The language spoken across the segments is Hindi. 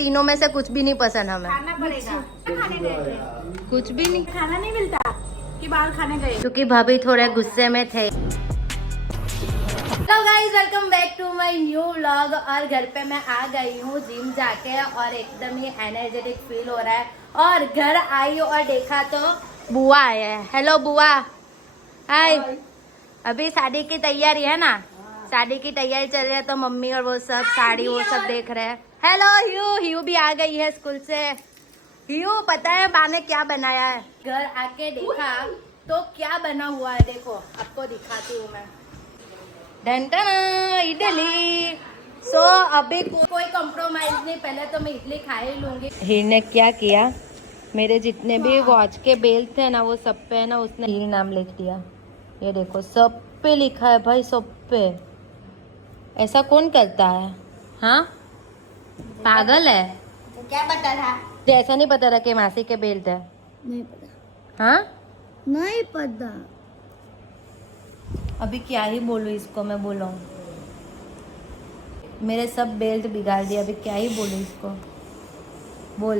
तीनों में से कुछ भी नहीं पसंद हमें। खाना पड़ेगा। खाने गए थे, कुछ भी नहीं, खाना नहीं मिलता कि बाहर खाने गए। क्योंकि भाभी थोड़े गुस्से में थे। Hello guys, welcome back to my new vlog. और घर पे मैं आ गई हूँ जिम जाके और एकदम ही एनर्जेटिक फील हो रहा है। और घर आई और देखा तो बुआ आए हैं। हेलो बुआ, हाय। अभी शादी की तैयारी है ना, शादी की तैयारी चल रही है तो मम्मी और वो सब साड़ी वो सब देख रहे हैं। हेलो ह्यू भी आ गई है स्कूल से। ह्यू, पता है माँ ने क्या बनाया है? घर आके देखा तो क्या बना हुआ है, देखो आपको दिखाती हूँ मैं। ढंटना इडली। सो अभी कोई कॉम्प्रोमाइज नहीं, पहले तो मैं इडली खा ही लूंगी। हीर ने क्या किया, मेरे जितने भी वॉच के बेल थे ना वो सब पे ना उसने हीर नाम लिख दिया। ये देखो सब पे लिखा है भाई, सब पे। ऐसा कौन करता है? हाँ, पागल है। तो क्या पता था? जैसा नहीं पता था कि मासी के बेल थे। नहीं पता, हाँ, नहीं पता। अभी क्या ही बोलूं इसको मैं, बोलो मेरे सब बेल्ट बिगाड़ दिया, अभी क्या ही बोलूं इसको, बोल।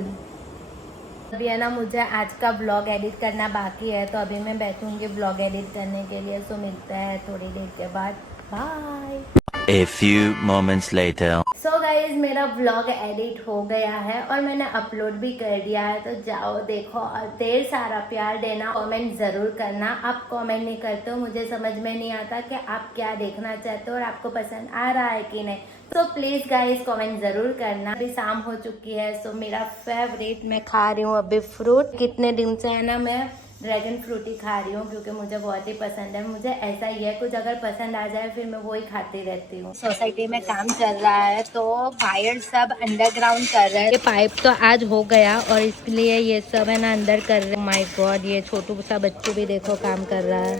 अभी है ना मुझे आज का ब्लॉग एडिट करना बाकी है, तो अभी मैं बैठूंगी ब्लॉग एडिट करने के लिए। सो मिलते हैं थोड़ी देर के बाद, bye. A few moments later. So guys, मेरा ब्लॉग एडिट हो गया है और मैंने अपलोड भी कर दिया है, तो जाओ देखो और ढेर सारा प्यार देना, कमेंट जरूर करना। आप कमेंट नहीं करते हो, मुझे समझ में नहीं आता कि आप क्या देखना चाहते हो और आपको पसंद आ रहा है कि नहीं। तो प्लीज गाइज कमेंट जरूर करना। अभी शाम हो चुकी है, सो मेरा फेवरेट मैं खा रही हूँ अभी फ्रूट। कितने दिन से है ना मैं ड्रैगन फ्रूट ही खा रही हूँ, क्योंकि मुझे बहुत ही पसंद है। मुझे ऐसा ही है, कुछ अगर पसंद आ जाए फिर मैं वो ही खाती रहती हूँ। सोसाइटी में काम चल रहा है तो वायर सब अंडरग्राउंड कर रहे हैं। ये पाइप तो आज हो गया और इसलिए ये सब है ना अंदर कर रहे हैं। माय गॉड, ये छोटू सा बच्चू भी देखो काम कर रहा है।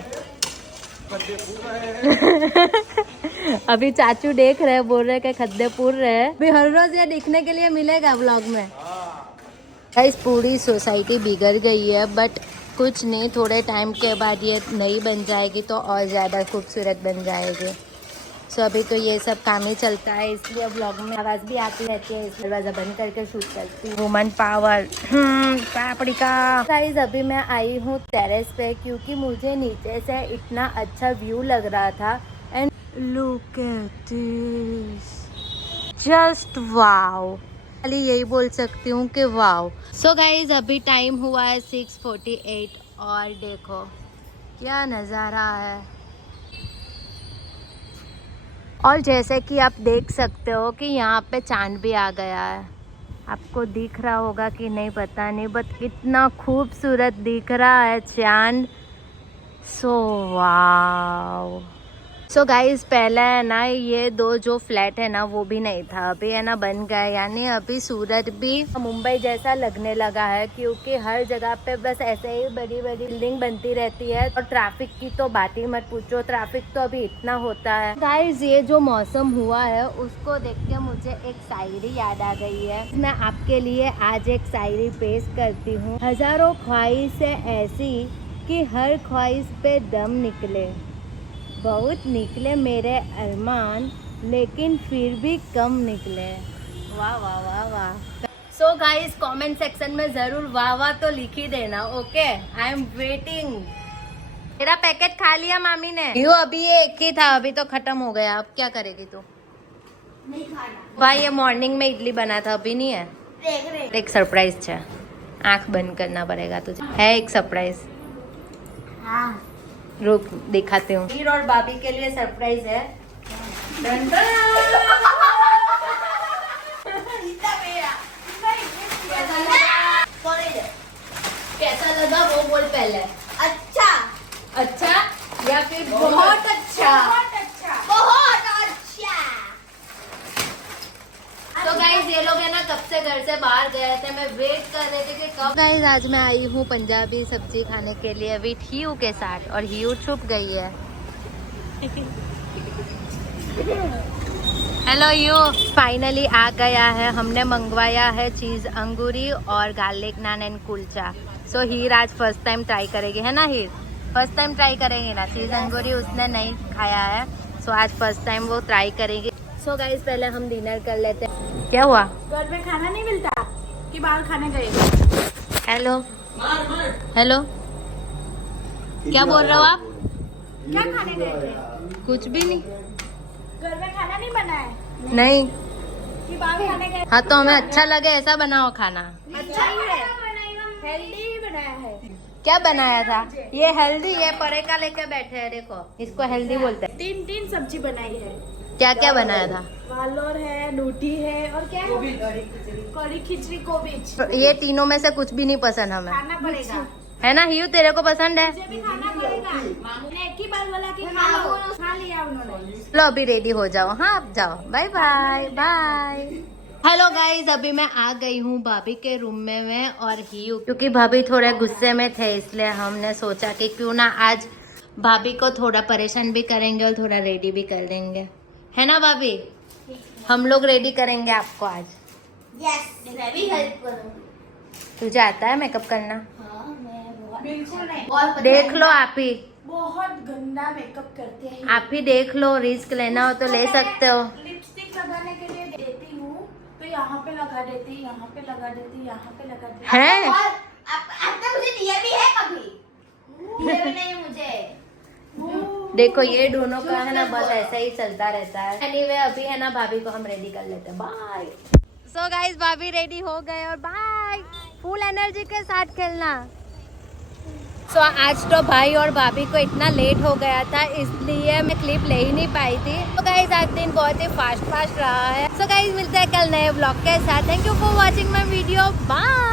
अभी चाचू देख रहे हैं, बोल रहे कि खड्डे पूर रहे हैं। अभी हर रोज ये दिखने के लिए मिलेगा व्लॉग में। गाइस, पूरी सोसाइटी बिगड़ गई है, बट कुछ नहीं, थोड़े टाइम के बाद ये नई बन जाएगी तो और ज़्यादा खूबसूरत बन जाएगी। सो अभी तो ये सब काम ही चलता है, इसलिए व्लॉग में आवाज़ भी आती रहती है, इस दरवाज़ा बंद करके शूट करती हूँ। वुमन पावर, पापड़ी का। गाइस, अभी मैं आई हूँ टेरेस पे, क्योंकि मुझे नीचे से इतना अच्छा व्यू लग रहा था। And look at this, just wow. खाली यही बोल सकती हूँ कि वाओ। सो गाइज, अभी टाइम हुआ है 6:48 और देखो क्या नज़ारा है। और जैसे कि आप देख सकते हो कि यहाँ पे चांद भी आ गया है। आपको दिख रहा होगा कि नहीं पता नहीं, बट इतना खूबसूरत दिख रहा है चांद। So wow. सो गाइज, पहले है ना ये दो जो फ्लैट है ना वो भी नहीं था, अभी है ना बन गया। यानी अभी सूरत भी मुंबई जैसा लगने लगा है, क्योंकि हर जगह पे बस ऐसे ही बड़ी बड़ी बिल्डिंग बनती रहती है। और ट्रैफिक की तो बात ही मत पूछो, ट्रैफिक तो अभी इतना होता है। गाइज, ये जो मौसम हुआ है उसको देख के मुझे एक शायरी याद आ गई है। मैं आपके लिए आज एक शायरी पेश करती हूँ। हजारों ख्वाहिशें ऐसी कि हर ख्वाहिश पे दम निकले, बहुत निकले मेरे अरमान, लेकिन फिर भी कम निकले। वाह वाह वाह वाह। सो गाइस, कमेंट सेक्शन में जरूर वाह वाह तो लिख ही देना, ओके? I am waiting. मेरा पैकेट खा लिया मामी ने। यो, अभी ये एक ही था, अभी तो खत्म हो गया। अब क्या करेगी तू? नहीं खाना भाई, ये मॉर्निंग में इडली बना था, अभी नहीं है। देख रहे। एक सरप्राइज है, आंख बंद करना पड़ेगा तुझे। है एक सरप्राइज, हाँ, रुक दिखाती हूँ। हीर और भाभी के लिए सरप्राइज है। Done done. कैसा लगा वो बोल पहले। अच्छा, अच्छा या फिर बहुत अच्छा? बहुत अच्छा, बहुत अच्छा। तो गाइज, ये लोग है ना कब से घर से बाहर गए थे, मैं वेट कर रहे थे कि कब। गाइज, आज मैं आई हूँ पंजाबी सब्जी खाने के लिए विथ ह्यू के साथ, और ह्यू छुप गई है। हेलो ह्यू, फाइनली आ गया है। हमने मंगवाया है चीज अंगूरी और गार्लिक नान एंड कुलचा। सो हीर आज फर्स्ट टाइम ट्राई करेगी, है ना हीर? फर्स्ट टाइम ट्राई करेंगे ना चीज अंगूरी, उसने नहीं खाया है। सो आज फर्स्ट टाइम वो ट्राई करेगी। सो गाइस पहले हम डिनर कर लेते हैं। क्या हुआ? घर में खाना नहीं मिलता कि बाहर खाने गए? हेलो हेलो, क्या बोल रहे हो आप? क्या खाने गए थे? कुछ भी नहीं। घर में खाना नहीं बना है नहीं। कि बाहर खाने गए? हाँ तो हमें अच्छा लगे ऐसा बनाओ खाना। अच्छा ही है, हेल्दी ही बनाया है। क्या बनाया था? ये हेल्दी है, परे का लेके बैठे हैं, देखो इसको हेल्दी बोलते हैं। 3 सब्जी बनाई है। क्या क्या बनाया था? वालोर है, नूटी है और क्या है? कड़ी खिचड़ी कोबिज। ये तीनों में से कुछ भी नहीं पसंद हमें, खाना पड़ेगा, है ना हियू? तेरे को पसंद है? मुझे भी खाना पड़ेगा। मामू ने एक ही बार बोला कि खा लो, खा लिया उन्होंने। लो अभी रेडी हो जाओ। हाँ आप जाओ, bye bye bye. Hello guys, अभी मैं आ गई हूँ भाभी के रूम में मैं और हियू, क्योंकि भाभी थोड़े गुस्से में थे इसलिए हमने सोचा कि क्यों ना आज भाभी को थोड़ा परेशान भी करेंगे और थोड़ा रेडी भी कर देंगे, है ना भाभी? हम लोग रेडी करेंगे आपको आज। यस, मैं भी हेल्प करूँगी। तुझे आता है मेकअप करना? हाँ, मैं बिल्कुल नहीं। देख लो आप ही, बहुत गंदा मेकअप करते हैं। आप ही देख लो, रिस्क लेना हो तो ले सकते हो। लिपस्टिक लगाने के लिए देती हूँ तो यहाँ पे लगा देती, यहाँ पे लगा देती, यहाँ पे लगा देती। है? आपने मुझे दिया भी है कभी? दिया भी नहीं मुझे। देखो ये दोनों का है ना बस ऐसा ही चलता रहता है। एनीवे अभी है ना भाभी को हम रेडी कर लेते हैं। बाय। सो गाइस भाभी रेडी हो गए और बाय। फुल एनर्जी के साथ खेलना। सो आज तो भाई और भाभी को इतना लेट हो गया था इसलिए मैं क्लिप ले ही नहीं पाई थी। तो गाइस आज दिन बहुत ही फास्ट रहा है। सो गाइस मिलते हैं कल नए ब्लॉग के साथ। Thank you for watching my video. Bye.